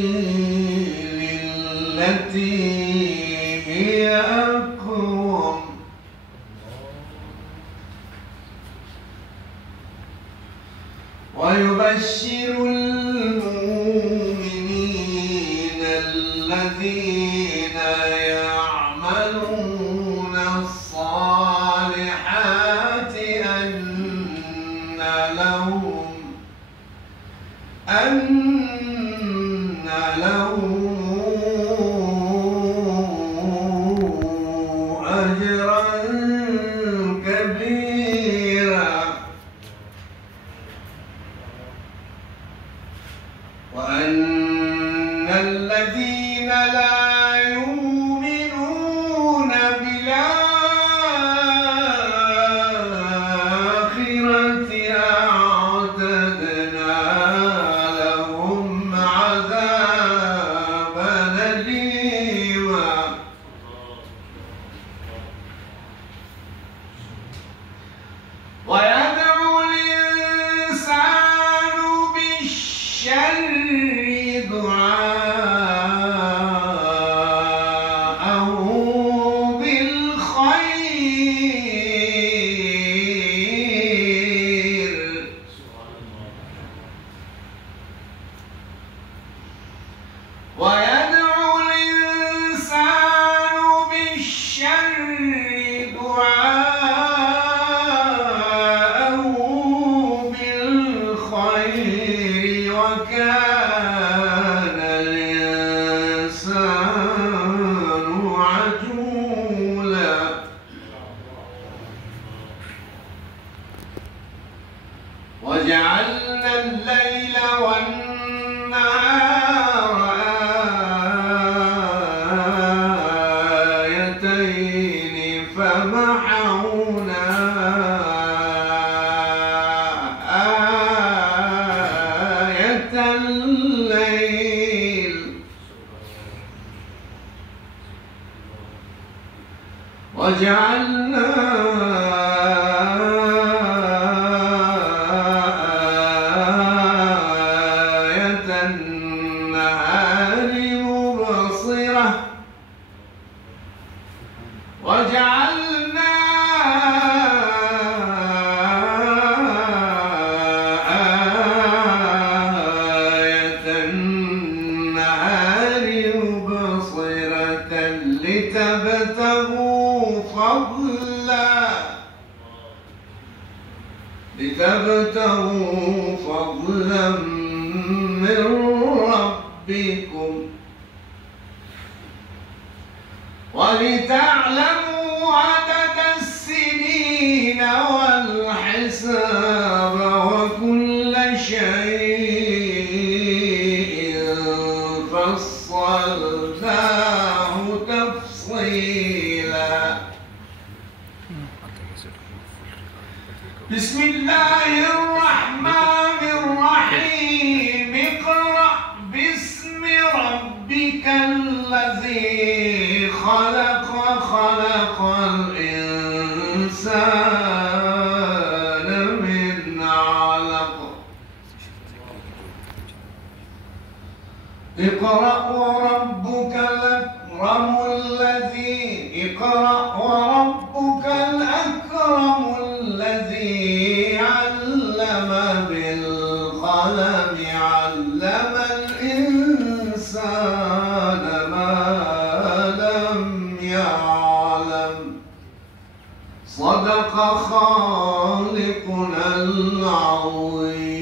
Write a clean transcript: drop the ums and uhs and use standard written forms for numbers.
للتي هي أقوم ويبشر المؤمنين الذين يعملون الصالحات أن لهم أجرا كبيرا وأن الذين لا يؤمنون بالآخرة أعتدنا لهم عذابا أليما ويدعو الإنسان بالشر دعاءه بالخير ويدعو الإنسان بالشر دعاءه بالخير وكان الإنسان عجولا وجعلنا الليل والنهار آيتين فمحونا آية الليل وجعلنا آية النهار مبصرة وجعلنا آية النهار مبصرة لتبتغوا فضلا من ربكم ولتعلموا عدد السنين والحساب وكل شيء فصلناه تفصيلا. بسم الله الرحمن الرحيم اقرأ باسم ربك الذي خلق الإنسان من علق اقرأ وربك الأكرم الذي علم بالقلم علم الإنسان ما لم يعلم صدق خالقنا العظيم.